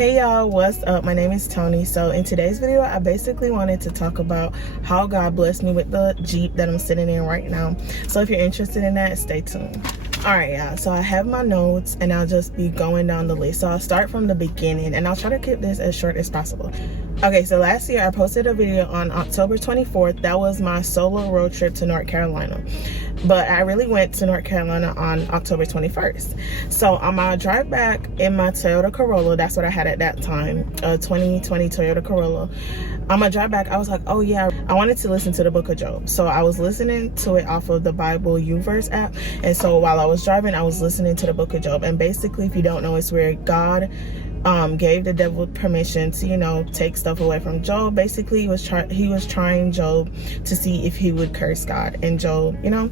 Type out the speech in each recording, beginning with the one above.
Hey y'all, what's up? My name is Tony. So in today's video, I basically wanted to talk about how God blessed me with the Jeep that I'm sitting in right now. So if you're interested in that, stay tuned. All right, y'all, so I have my notes and I'll just be going down the list. So I'll start from the beginning and I'll try to keep this as short as possible. Okay, so last year I posted a video on October 24th. That was my solo road trip to North Carolina. But I really went to North Carolina on October 21st. So on my drive back in my Toyota Corolla, that's what I had at that time, a 2020 Toyota Corolla. On my drive back, I was like, oh yeah, I wanted to listen to the book of Job. So I was listening to it off of the Bible YouVerse app. And so while I was driving, I was listening to the book of Job. And basically, if you don't know, it's where God gave the devil permission to, you know, take stuff away from Job. Basically, he was trying Job to see if he would curse God. And Job, you know,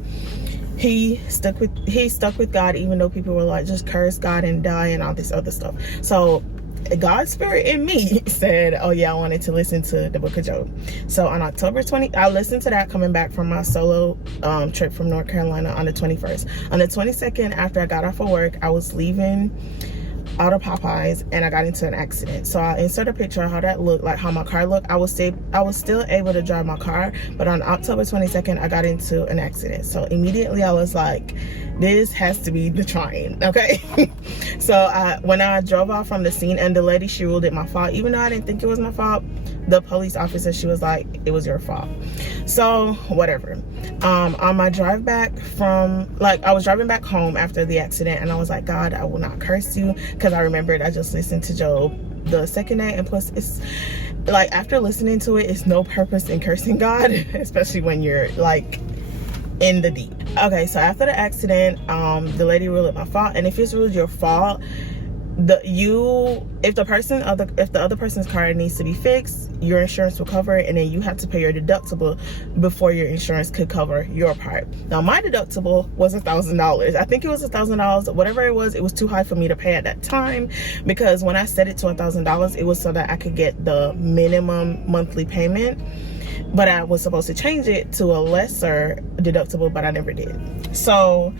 he stuck with God, even though people were like, just curse God and die and all this other stuff. So God's spirit in me said, oh yeah, I wanted to listen to the book of Job. So on October 20, I listened to that coming back from my solo trip from North Carolina on the 21st. On the 22nd, after I got off of work, I was leaving out of Popeyes and I got into an accident. So I'll insert a picture of how that looked, like how my car looked. I was still able to drive my car, but on October 22nd, I got into an accident. So immediately I was like, this has to be the trying, okay? So when I drove off from the scene, and the lady, she ruled it my fault, even though I didn't think it was my fault. The police officer, she was like, it was your fault. So whatever. On my drive back from, like, I was driving back home after the accident, and I was like, God, I will not curse you, because I remembered I just listened to Job the second day, and plus it's like, after listening to it, it's no purpose in cursing God, especially when you're like in the deep. Okay, so after the accident, the lady ruled it my fault, and if it's ruled your fault, if the other person's car needs to be fixed, your insurance will cover it, and then you have to pay your deductible before your insurance could cover your part. Now my deductible was $1,000. I think it was $1,000. Whatever it was too high for me to pay at that time, because when I set it to $1,000, it was so that I could get the minimum monthly payment. But I was supposed to change it to a lesser deductible, but I never did. So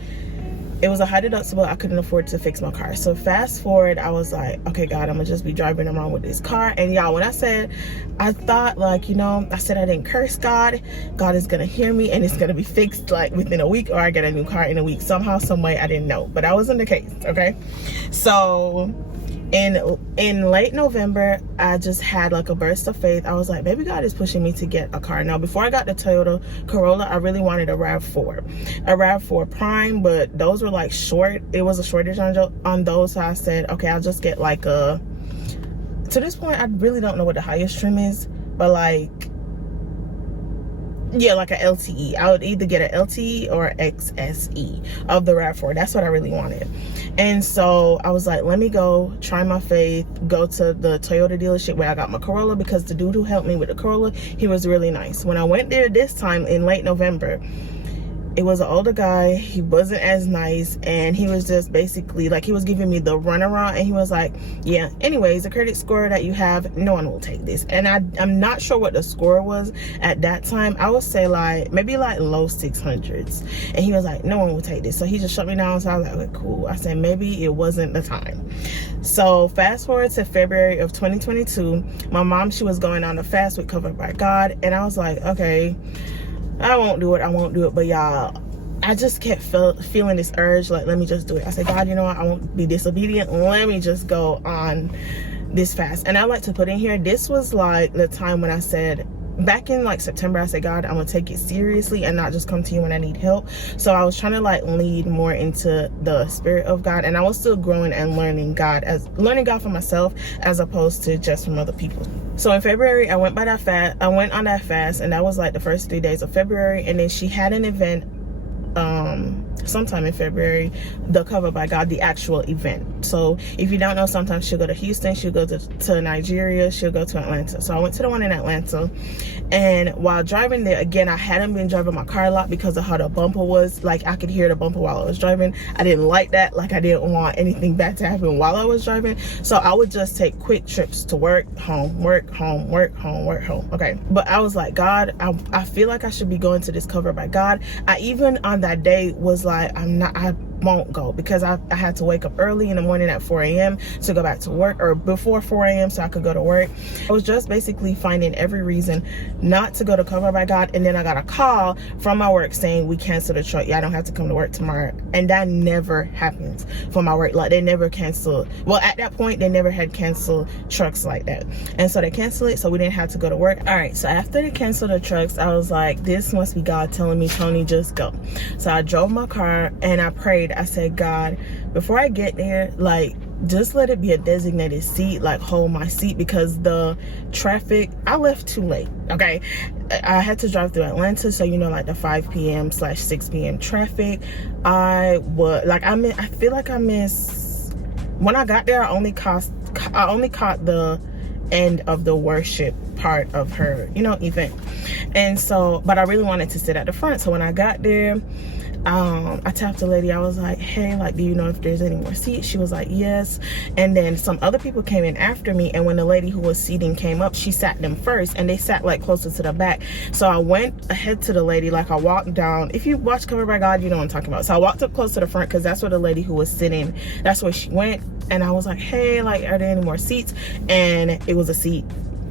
it was a high deductible. I couldn't afford to fix my car. So fast forward, I was like, okay, God, I'm gonna just be driving around with this car. And y'all, when I said, I thought, like, you know, I said I didn't curse God. God is gonna hear me and it's gonna be fixed like within a week, or I get a new car in a week. Somehow, some way, I didn't know, but that wasn't the case, okay? So in late November, I just had like a burst of faith. I was like, maybe God is pushing me to get a car. Now, before I got the Toyota Corolla, I really wanted a RAV4 Prime, but those were like short. It was a shortage on those, so I said, okay, I'll just get like to this point, I really don't know what the highest trim is, but like, yeah, like a LTE. I would either get an LTE or XSE of the RAV4. That's what I really wanted. And so I was like, let me go try my faith, go to the Toyota dealership where I got my Corolla, because the dude who helped me with the Corolla, he was really nice. When I went there this time in late November, it was an older guy. He wasn't as nice, and he was just basically like, he was giving me the runaround, and he was like, yeah, anyways, the credit score that you have, no one will take this. And I'm not sure what the score was at that time. I would say like maybe like low 600s, and he was like, no one will take this. So he just shut me down. So I was like, okay, cool. I said, maybe it wasn't the time. So fast forward to February of 2022, my mom, she was going on a fast with Covered by God, and I was like, okay, I won't do it. But y'all, I just kept feeling this urge, like, let me just do it. I said, God, you know what? I won't be disobedient. Let me just go on this fast. And I like to put in here, this was like the time when I said, back in like September, I said, God, I'm gonna take it seriously and not just come to you when I need help. So I was trying to like lead more into the spirit of God, and I was still growing and learning God for myself, as opposed to just from other people. So in February, I went on that fast, and that was like the first 3 days of February. And then she had an event sometime in February, the Covered by God, the actual event. So if you don't know, sometimes she'll go to Houston, she'll go to Nigeria, she'll go to Atlanta. So I went to the one in Atlanta, and while driving there, again, I hadn't been driving my car a lot because of how the bumper was. Like, I could hear the bumper while I was driving. I didn't like that. Like, I didn't want anything bad to happen while I was driving. So I would just take quick trips to work, home, work, home, work, home, work, home. Okay. But I was like, God, I feel like I should be going to this Covered by God. I even on that day was like, won't go because I had to wake up early in the morning at 4 a.m. to go back to work, or before 4 a.m. so I could go to work. I was just basically finding every reason not to go to Cover by God. And then I got a call from my work saying, we canceled the truck. Yeah, I don't have to come to work tomorrow. And that never happens for my work. Like, they never cancel. Well, at that point, they never had canceled trucks like that. And so they canceled it, so we didn't have to go to work. All right, so after they canceled the trucks, I was like, this must be God telling me, Tony, just go. So I drove my car and I prayed. I said, God, before I get there, like, just let it be a designated seat, like hold my seat, because the traffic, I left too late. Okay, I had to drive through Atlanta, so you know, like the 5 p.m/6 p.m. traffic. I feel like I missed, when I got there, I only caught the end of the worship part of her, you know, event. And so, but I really wanted to sit at the front. So when I got there, I tapped the lady. I was like, hey, like, do you know if there's any more seats? She was like, yes. And then some other people came in after me, and when the lady who was seating came up, she sat them first, and they sat like closer to the back. So I went ahead to the lady, like I walked down. If you watch Covered by God, you know what I'm talking about. So I walked up close to the front, because that's where the lady who was sitting, that's where she went. And I was like, hey, like, are there any more seats? And it was a seat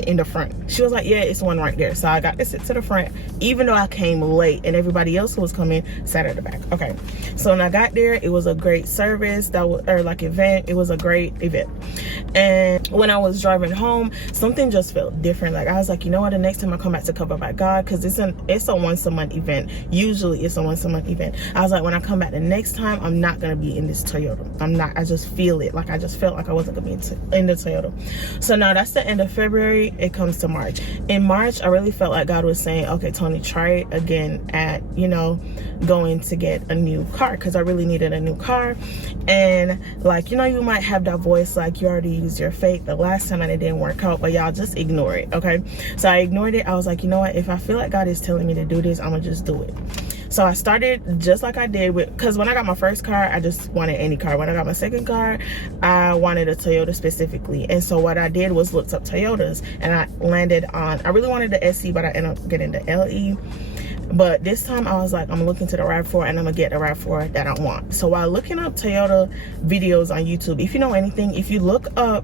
in the front. She was like, yeah, it's one right there. So I got to sit to the front, even though I came late, and everybody else who was coming sat at the back. Okay, so when I got there, it was a great service, event. It was a great event. And when I was driving home, something just felt different. Like, I was like, you know what, the next time I come back to Cover by God, because it's a once a month event. Usually it's a once a month event. I was like, when I come back the next time, I'm not gonna be in this Toyota. I'm not. I just feel it. Like, I just felt like I wasn't gonna be in the Toyota. So now that's the end of February. It comes to March. In March, I really felt like God was saying, okay, Tony, try it again at, you know, going to get a new car, because I really needed a new car. And like, you know, you might have that voice like, you already used your faith the last time and it didn't work out, but y'all just ignore it. Okay, so I ignored it. I was like, you know what, if I feel like God is telling me to do this, I'm gonna just do it. So I started just like I did with, because when I got my first car, I just wanted any car. When I got my second car, I wanted a Toyota specifically. And so what I did was looked up Toyotas, and I landed on, I really wanted the SE, but I ended up getting the LE. But this time I was like, I'm looking to the RAV4, and I'm gonna get the RAV4 that I want. So while looking up Toyota videos on YouTube, if you know anything, if you look up,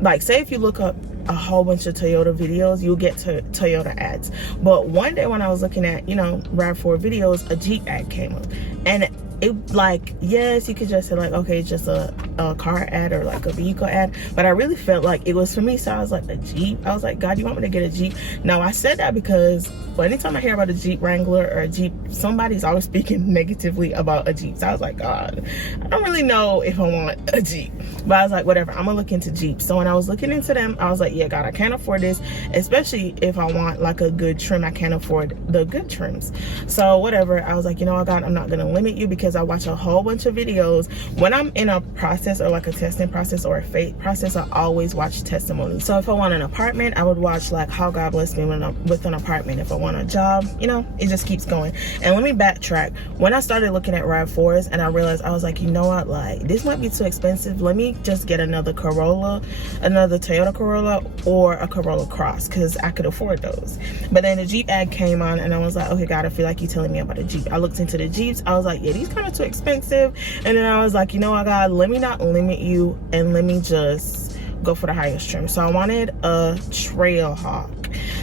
like, say if you look up a whole bunch of Toyota videos, you'll get to Toyota ads. But one day when I was looking at, you know, RAV4 videos, a Jeep ad came up, and it, like, yes, you could just say like, okay, it's just a car ad or like a vehicle ad, but I really felt like it was for me. So I was like, a Jeep? I was like, God, you want me to get a Jeep? Now I said that because, well, anytime I hear about a Jeep Wrangler or a Jeep, somebody's always speaking negatively about a Jeep. So I was like, God, I don't really know if I want a Jeep. But I was like, whatever, I'm gonna look into Jeeps. So when I was looking into them, I was like, yeah, God, I can't afford this, especially if I want like a good trim. I can't afford the good trims. So whatever, I was like, you know what, God, I'm not gonna limit you, because I watch a whole bunch of videos. When I'm in a process or like a testing process or a faith process, I always watch testimonies. So if I want an apartment, I would watch like how God blessed me with an apartment. If I want a job, you know, it just keeps going. And let me backtrack. When I started looking at RAV4s, and I realized, I was like, you know what, like, this might be too expensive. Let me just get another Corolla, another Toyota Corolla, or a Corolla Cross, because I could afford those. But then the Jeep ad came on, and I was like, okay, God, I feel like you're telling me about a Jeep. I looked into the Jeeps. I was like, yeah, these kind of too expensive. And then I was like, you know what, God, let me not limit you, and let me just go for the highest trim. So I wanted a Trailhawk.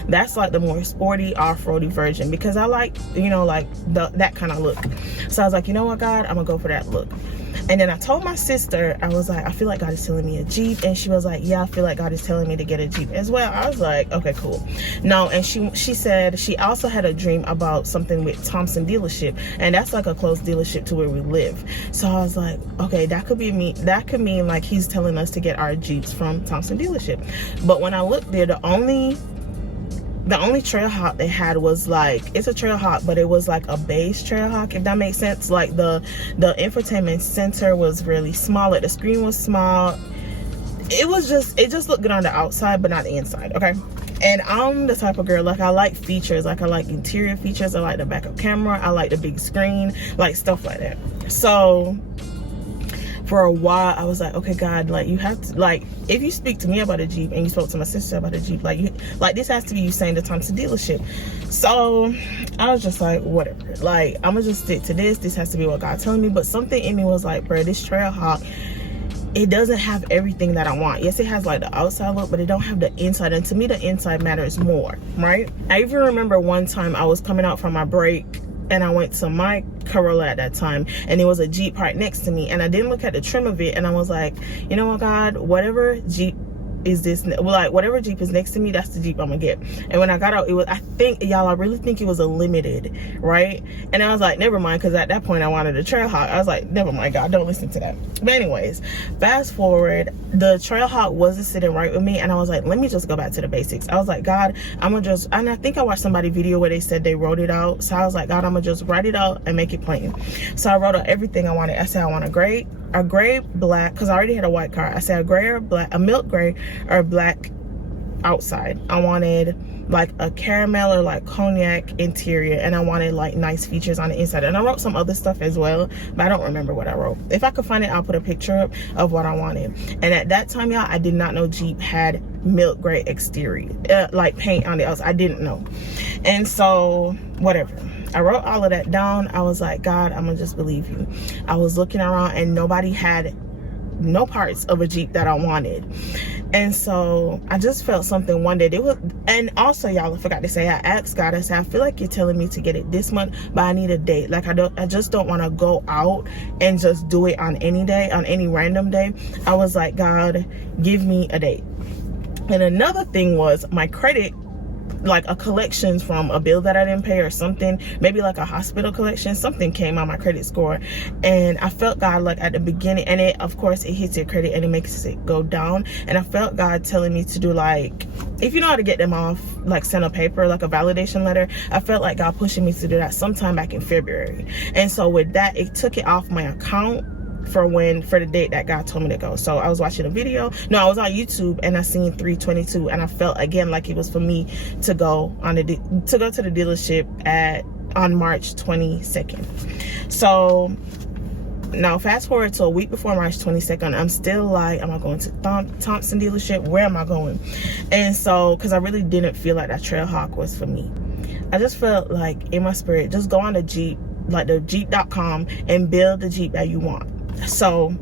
That's like the more sporty off-roady version, because I like, you know, like that kind of look. So I was like, you know what, God, I'm gonna go for that look. And then I told my sister, I was like, I feel like God is telling me a Jeep. And she was like, yeah, I feel like God is telling me to get a Jeep as well. I was like, okay, cool. No, and she said she also had a dream about something with Thompson dealership, and that's like a close dealership to where we live. So I was like, okay, that could be me. That could mean like he's telling us to get our Jeeps from Thompson dealership. But when I looked there, the only Trailhawk they had was like, it's a Trailhawk, but it was like a beige Trailhawk, if that makes sense. Like the infotainment center was really small, like the screen was small. It just looked good on the outside, but not the inside. Okay. And I'm the type of girl, like, I like features, like I like interior features, I like the backup camera, I like the big screen, like stuff like that. So for a while I was like, okay, God, like you have to, like, if you speak to me about a Jeep and you spoke to my sister about a Jeep, like this has to be you saying the Thompson dealership. So I was just like, whatever, like I'm gonna just stick to this has to be what God's telling me. But something in me was like, bro, this Trailhawk, it doesn't have everything that I want. Yes, it has like the outside look, but it don't have the inside, and to me the inside matters more, right? I even remember one time I was coming out from my break and I went to my Corolla at that time, and there was a Jeep right next to me, and I didn't look at the trim of it, and I was like, you know what, God, whatever Jeep is this, like whatever Jeep is next to me, that's the Jeep I'm gonna get. And when I got out, it was, I think, y'all, I really think it was a limited, right? And I was like, never mind, because at that point I wanted a Trailhawk. I was like, never mind, God, don't listen to that. But anyways, fast forward, the Trailhawk wasn't sitting right with me, and I was like, let me just go back to the basics. I was like, God, I'm gonna just, and I think I watched somebody video where they said they wrote it out, so I was like, God, I'm gonna just write it out and make it plain. So I wrote out everything I wanted. I said I want a gray black, because I already had a white car. I said a gray or black, a milk gray or black outside. I wanted like a caramel or like cognac interior, and I wanted like nice features on the inside. And I wrote some other stuff as well, but I don't remember what I wrote. If I could find it, I'll put a picture up of what I wanted. And at that time, y'all, I did not know Jeep had milk gray exterior, like paint on the outside. I didn't know. And so whatever, I wrote all of that down. I was like, God, I'm gonna just believe you. I was looking around and nobody had no parts of a Jeep that I wanted. And so I just felt something one day. And also, y'all, I forgot to say, I asked God, I said, I feel like you're telling me to get it this month, but I need a date. Like I just don't want to go out and just do it on any day, on any random day. I was like, God, give me a date. And another thing was my credit, like a collections from a bill that I didn't pay or something, maybe like a hospital collection, something came on my credit score. And I felt God, like at the beginning, and it, of course, it hits your credit and it makes it go down. And I felt God telling me to do, like, if you know how to get them off, like send a paper, like a validation letter. I felt like God pushing me to do that sometime back in February. And so with that, it took it off my account for the date that God told me to go. So I was watching a video, I was on YouTube, and I seen 3/22, and I felt again like it was for me to go to the dealership on March 22nd. So now fast forward to a week before March 22nd, I'm still like, am I going to Thompson dealership? Where am I going? And so, because I really didn't feel like that Trailhawk was for me. I just felt like in my spirit, just go on the Jeep, like the Jeep.com, and build the Jeep that you want. So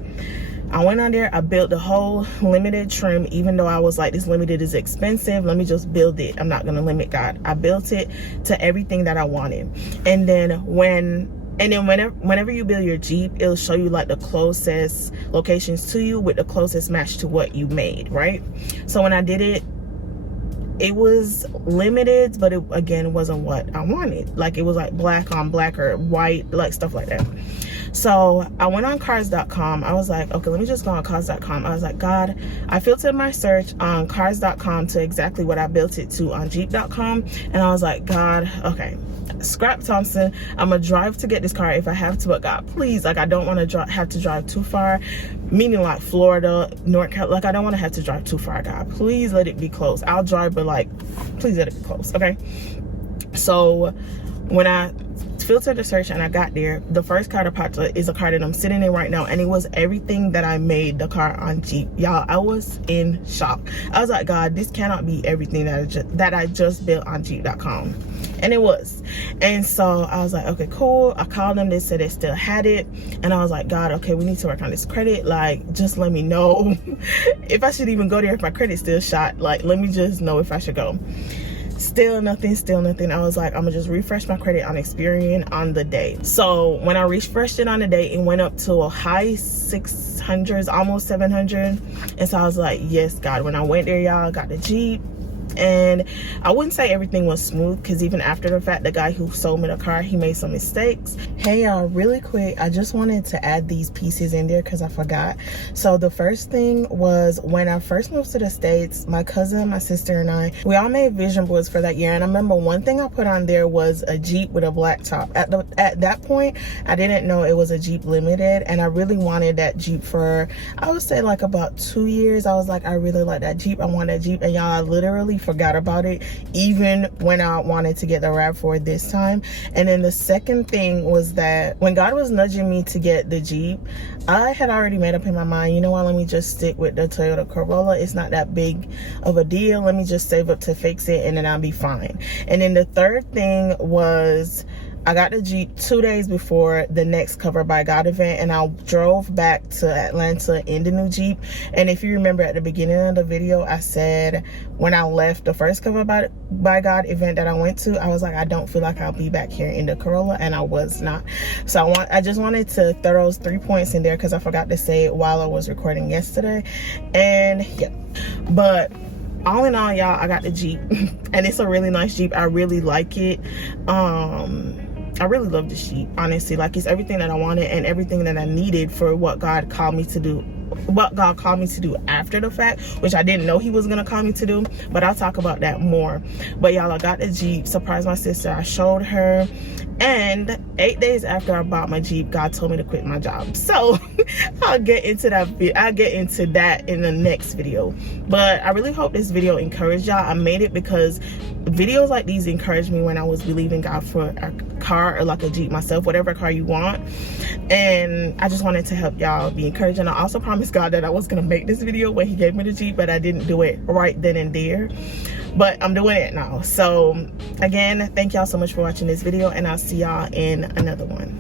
I went on there, I built the whole limited trim, even though I was like, this limited is expensive, let me just build it. I'm not gonna limit God. I built it to everything that I wanted. And then whenever you build your Jeep, it'll show you like the closest locations to you with the closest match to what you made, right? So when I did it, it was limited, but it again wasn't what I wanted. Like it was like black on black or white, like stuff like that. So I went on cars.com. I was like, okay, let me just go on cars.com. I was like, God, I filtered my search on cars.com to exactly what I built it to on jeep.com. And I was like, God, okay, scrap Thompson. I'm gonna drive to get this car if I have to, but God, please, like I don't want to have to drive too far, meaning like Florida, North Carolina. Like I don't want to have to drive too far. God, please let it be close. I'll drive, but like please let it be close. Okay. So when I filtered the search and I got there, the first car that popped up is a car that I'm sitting in right now, and it was everything that I made the car on Jeep. Y'all, I was in shock. I was like, God, this cannot be everything that I just built on Jeep.com. And it was. And so I was like, okay, cool. I called them, they said they still had it. And I was like, God, okay, we need to work on this credit. Like, just let me know if I should even go there, if my credit's still shot. Like, let me just know if I should go. Still nothing. I was like, I'm gonna just refresh my credit on Experian on the day. So when I refreshed it on the day, it went up to a high 600s, almost 700. And so I was like, yes, God. When I went there, y'all, got the Jeep. And I wouldn't say everything was smooth, because even after the fact, the guy who sold me the car, he made some mistakes. Hey y'all, really quick, I just wanted to add these pieces in there because I forgot. So the first thing was, when I first moved to the States, my cousin, my sister, and I, we all made vision boards for that year. And I remember one thing I put on there was a Jeep with a black top. At that point, I didn't know it was a Jeep Limited, and I really wanted that Jeep for, I would say, like about 2 years. I was like, I really like that Jeep. I want that Jeep. And y'all, I literally forgot about it, even when I wanted to get the RAV4 this time. And then the second thing was that when God was nudging me to get the Jeep, I had already made up in my mind, you know what, let me just stick with the Toyota Corolla. It's not that big of a deal. Let me just save up to fix it and then I'll be fine. And then the third thing was, I got the Jeep 2 days before the next Covered by God event, and I drove back to Atlanta in the new Jeep. And if you remember at the beginning of the video, I said when I left the first Covered by God event that I went to, I was like, I don't feel like I'll be back here in the Corolla, and I was not. So I just wanted to throw those 3 points in there because I forgot to say it while I was recording yesterday. And yeah, but all in all, y'all, I got the Jeep and it's a really nice Jeep. I really like it. I really love this Jeep, honestly. Like, it's everything that I wanted and everything that I needed for what God called me to do after the fact, which I didn't know he was gonna call me to do, but I'll talk about that more. But y'all, I got the Jeep, surprised my sister. I showed her, and 8 days after I bought my Jeep, God told me to quit my job. So I'll get into that in the next video. But I really hope this video encouraged y'all. I made it because videos like these encouraged me when I was believing God for a car, or like a Jeep myself, whatever car you want. And I just wanted to help y'all be encouraged. And I also promised God that I was gonna make this video when he gave me the Jeep, but I didn't do it right then and there. But I'm doing it now. So again, thank y'all so much for watching this video, and I'll see y'all in another one.